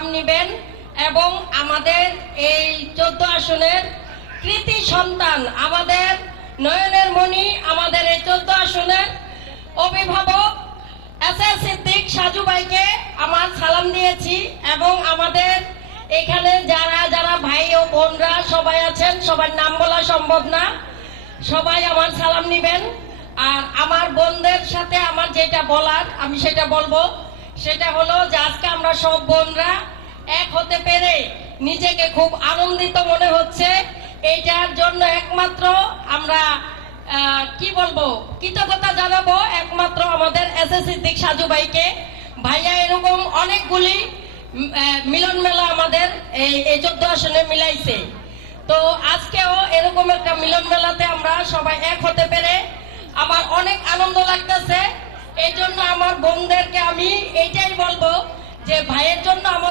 সালাম নিবেন এবং আমাদের এই 14 আসনের কৃতি সন্তান আমাদের নয়নের মণি আমাদের এই 14 আসনের অভিভাবক এসএস সিদ্দিক সাজু ভাইকে আমার সালাম দিয়েছি এবং আমাদের এখানে যারা যারা ভাই ও বোনরা সবাই আছেন, সবার নাম বলা সম্ভব না, সবাই আমার সালাম নিবেন। আর আমার বোনদের সাথে আমার যেটা বলার আমি সেটা বলবো, সেটা হলো যে আজকে আমরা সব বোনরা এক হতে পেরে নিজেকে খুব আনন্দিত মনে হচ্ছে। এইটার জন্য একমাত্র আমরা কি বলবো, কৃতজ্ঞতা জানাবো একমাত্র আমাদের এসএস সিদ্দিক সাজু ভাইকে। ভাইয়া এরকম অনেকগুলি মিলন মেলা আমাদের এই 14 আসনে মিলাইছে, তো আজকেও এরকম একটা মিলন মেলাতে আমরা সবাই এক হতে পেরে আমার অনেক আনন্দ লাগতেছে। এই জন্য আমার বোনদেরকে আমি এইটাই বলবো যে ভাইয়ের জন্য আমার